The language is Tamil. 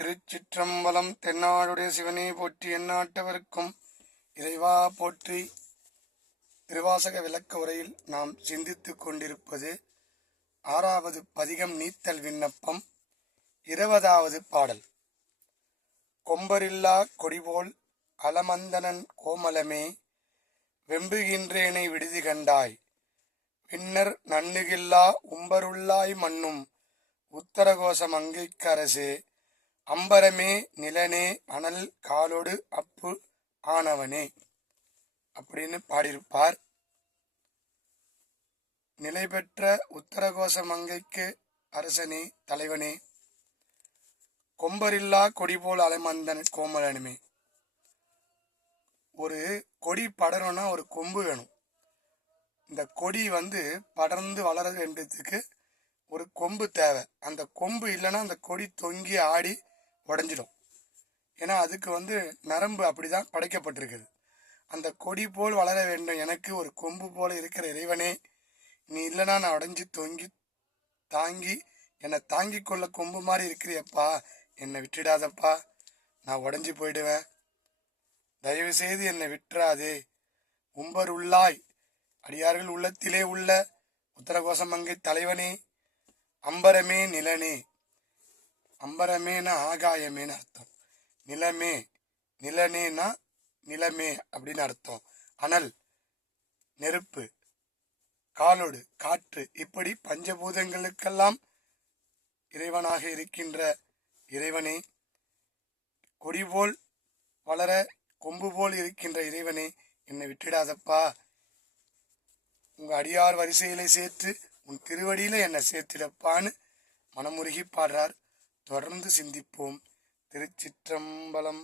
திருச்சிற்றம்பலம். தென்னாடுடைய சிவனே போற்றி, எந்நாட்டவர்க்கும் இறைவா போற்றி. திருவாசக விளக்க உரையில் நாம் சிந்தித்துக் கொண்டிருப்பது 6வது பதிகம் நீத்தல் விண்ணப்பம், 20வது பாடல். கொம்பரில்லா கொடிபோல் அலமந்தனன் கோமலமே, வெம்புகின்றேனை விடுதி கண்டாய், பின்னர் நன்னுகில்லா உம்பருள்ளாய் மன்னும் உத்தரகோச மங்கைக்கு அரசே, அம்பரமே நிலனே அனல் காலோடு அப்பு ஆனவனே அப்படின்னு பாடியிருப்பார். நிலை பெற்ற உத்தரகோச மங்கைக்கு அரசனே, தலைவனே, கொம்பரில்லா கொடிபோல் அலைமந்தன் கோமலனுமே. ஒரு கொடி படரணும்னா ஒரு கொம்பு வேணும். இந்த கொடி படர்ந்து வளர வேண்டியதுக்கு ஒரு கொம்பு தேவை. அந்த கொம்பு இல்லைன்னா அந்த கொடி தொங்கி ஆடி உடஞ்சிடும். ஏன்னா அதுக்கு நரம்பு அப்படிதான் படைக்கப்பட்டிருக்குது. அந்த கொடி போல் வளர வேண்டும் எனக்கு ஒரு கொம்பு போல இருக்கிற இறைவனே, நீ இல்லைன்னா நான் உடஞ்சி தொங்கி தாங்கி என்னை தாங்கி கொள்ள கொம்பு மாதிரி இருக்கிறியப்பா, என்னை விட்டுடாதப்பா, நான் உடஞ்சி போயிடுவேன், தயவு செய்து என்னை விட்டுறாதே. உம்பர் உள்ளாய், அடியார்கள் உள்ளத்திலே உள்ள உத்தரகோசமங்கை தலைவனே, அம்பரமே நிலனே. அம்பரமேனா ஆகாயமேன்னு அர்த்தம், நிலமே நிலனேனா நிலமே அப்படின்னு அர்த்தம். அனல் நெருப்பு, காலோடு காற்று, இப்படி பஞ்சபூதங்களுக்கெல்லாம் இறைவனாக இருக்கின்ற இறைவனே, கொடி போல் வளர கொம்பு போல் இருக்கின்ற இறைவனே, என்னை விட்டுடாதப்பா, உங்க அடியார் வரிசையில சேர்த்து உன் திருவடியில என்னை சேர்த்திடப்பான்னு மனமுருகி பாடுறார். தொடர்ந்து சிந்திப்போம். திருச்சிற்றம்பலம்.